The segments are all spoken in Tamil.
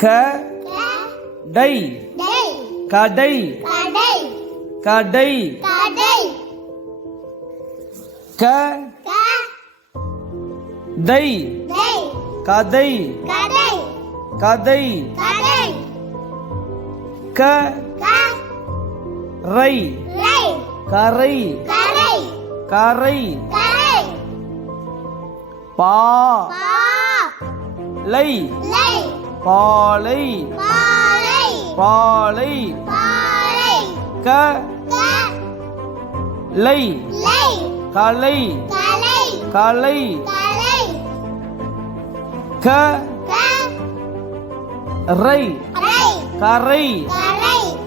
க டை. கடை. கடை. க தை கதை. கதை. க ரை. கரை. கரை. பா. லை. பாலை பாலை. க லை கலை கலை. க ரை கரை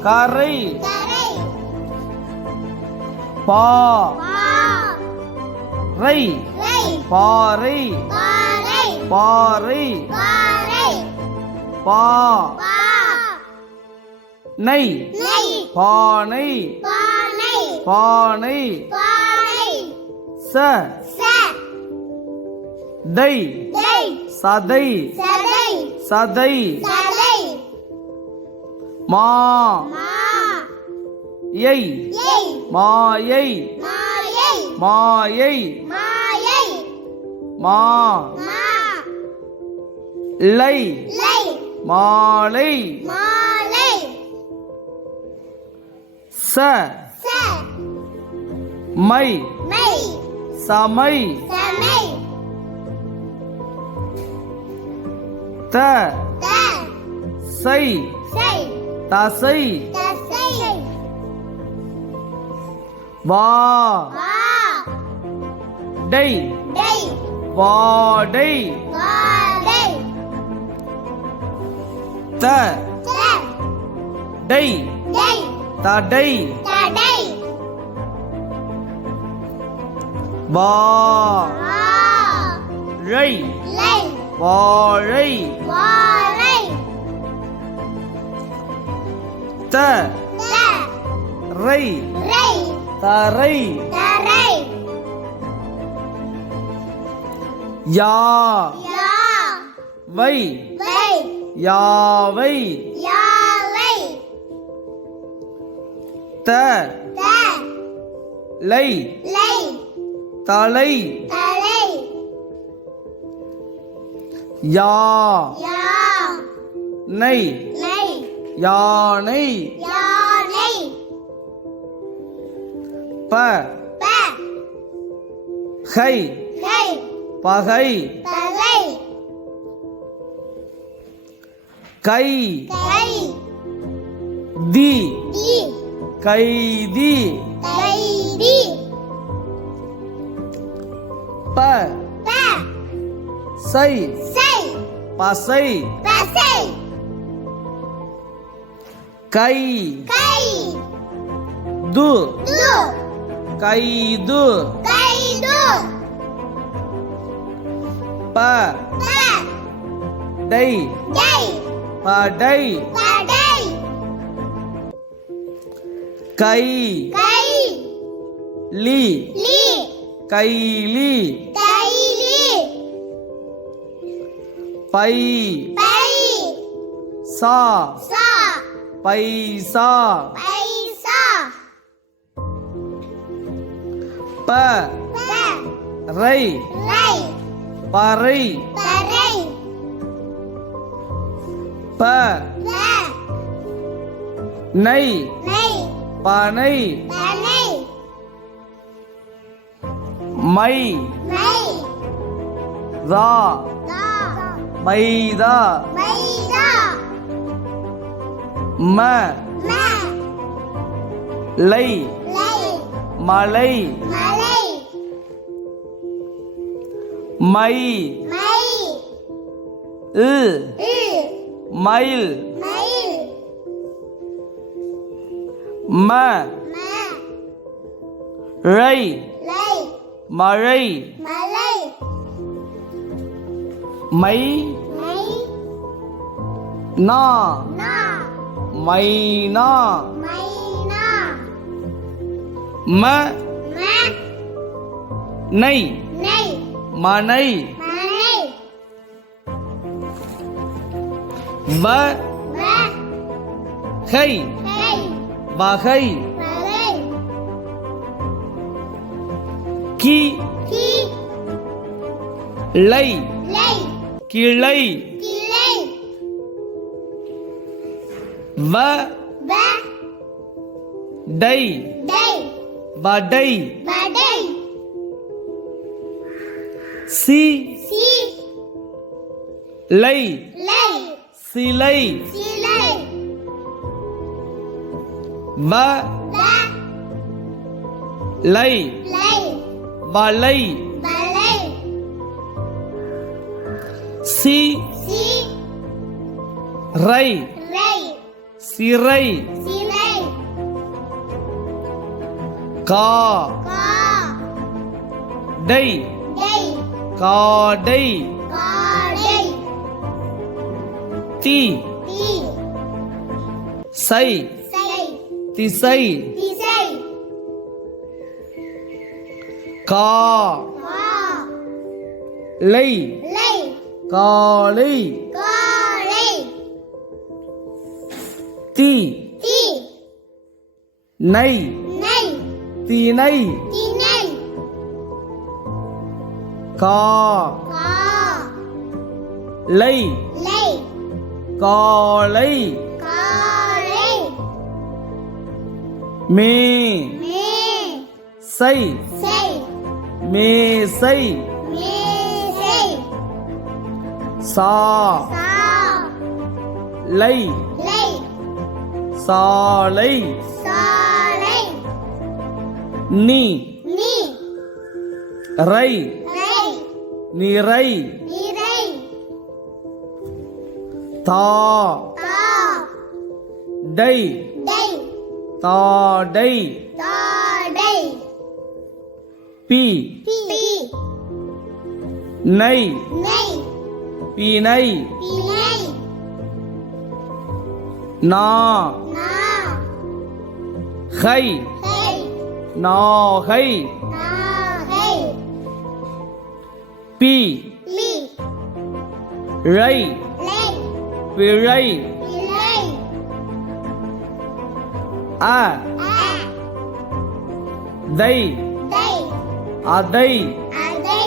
கரை. பா ரை பாறை பாறை. பா. நை பானை. பானை. ச. தை. சதை. சதை. மா. யை. மாயை. மாயை. மா. லை. மாலை. மாலை. ச. ச. மை. மை. சமை. சமை. த. த. சை. சை. தசை. தசை. வா. வா. டை. டை. வாடை. வாடை த டை. தடை. வா. ழை. வாழை. த. ரை தரை. யா. வை. யாவை த லை தலை யா நை யானை யானை ப ஹை பகை கை. தி. தி. கைதி கைதி ப. ப. சை. சை. பசை. பசை. கை. கை. து. து. கைது கைது ப. ப. டை. டை. படை. கை. லி. கைலி. பை. சா. பைசா. ப. ரை. பறை. ப. நை பனை. மை. தா. மைதா. ம. லை. மலை. மை. இ மயில். ம. ழை. மழை. மை. நா. மைனா. ம. நை மனை. வ வ ஹை ஹை வகை வகை கி கி லை லை கிளை கிளை வ வ டை டை வடை வடை சி சி லை லை சிலை சிலை வ வ லை லை வலை வலை சி சி ரை ரை சிறை சிலை கா கா டை டை காடை காடை தி தி சை சை திசை திசை கா கா லை லை காலை காடை தி தி நை நை தினை திணை கா கா லை லை காலை மே மே சை சை மேசை சா சா லை லை சாலை நீ நீ ரை நிறை தா. டை. தாடை தாடை பி. பி நை. நை பிணை. நா. நா ஹை. நாகை. நாகை பி. ழை. பிழை. அ. தை. அதை. அதை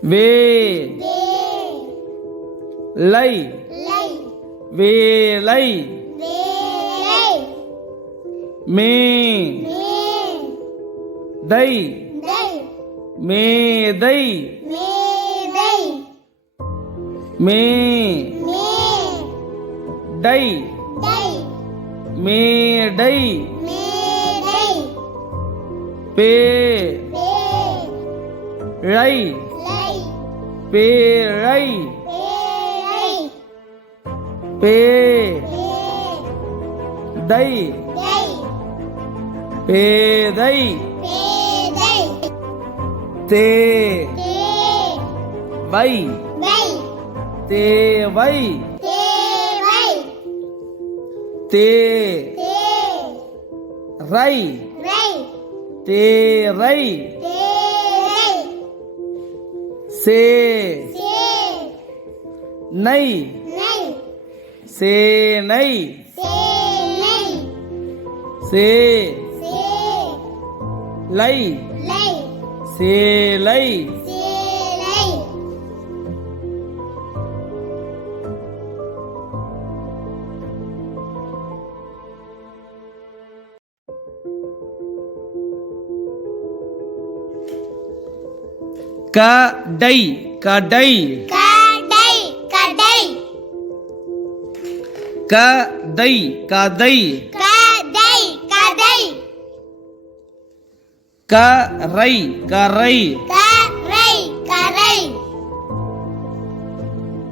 வே. லை. வேலை. மே. மே. தை. மேதை. மேதை மே. டை. மேடை. பே. ழை. பேழை. பே. தை பேதை. தே. வை. தேவை. தே. ரை. தேரை. தேரை. சே. நை சேனை. சே. லை. சேலை. கடை கடை. கடை கடை. கதை கதை. கதை கதை. கரை கரை. கரை கரை.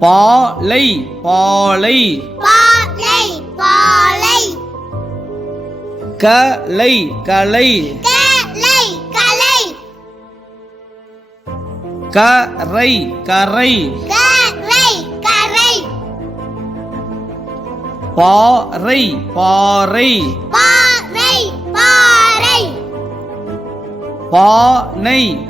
பாலை பாலை. பாலை பாலை. கலை கலை. கரை கரை. பாறை. பாறை பாறை. பானை.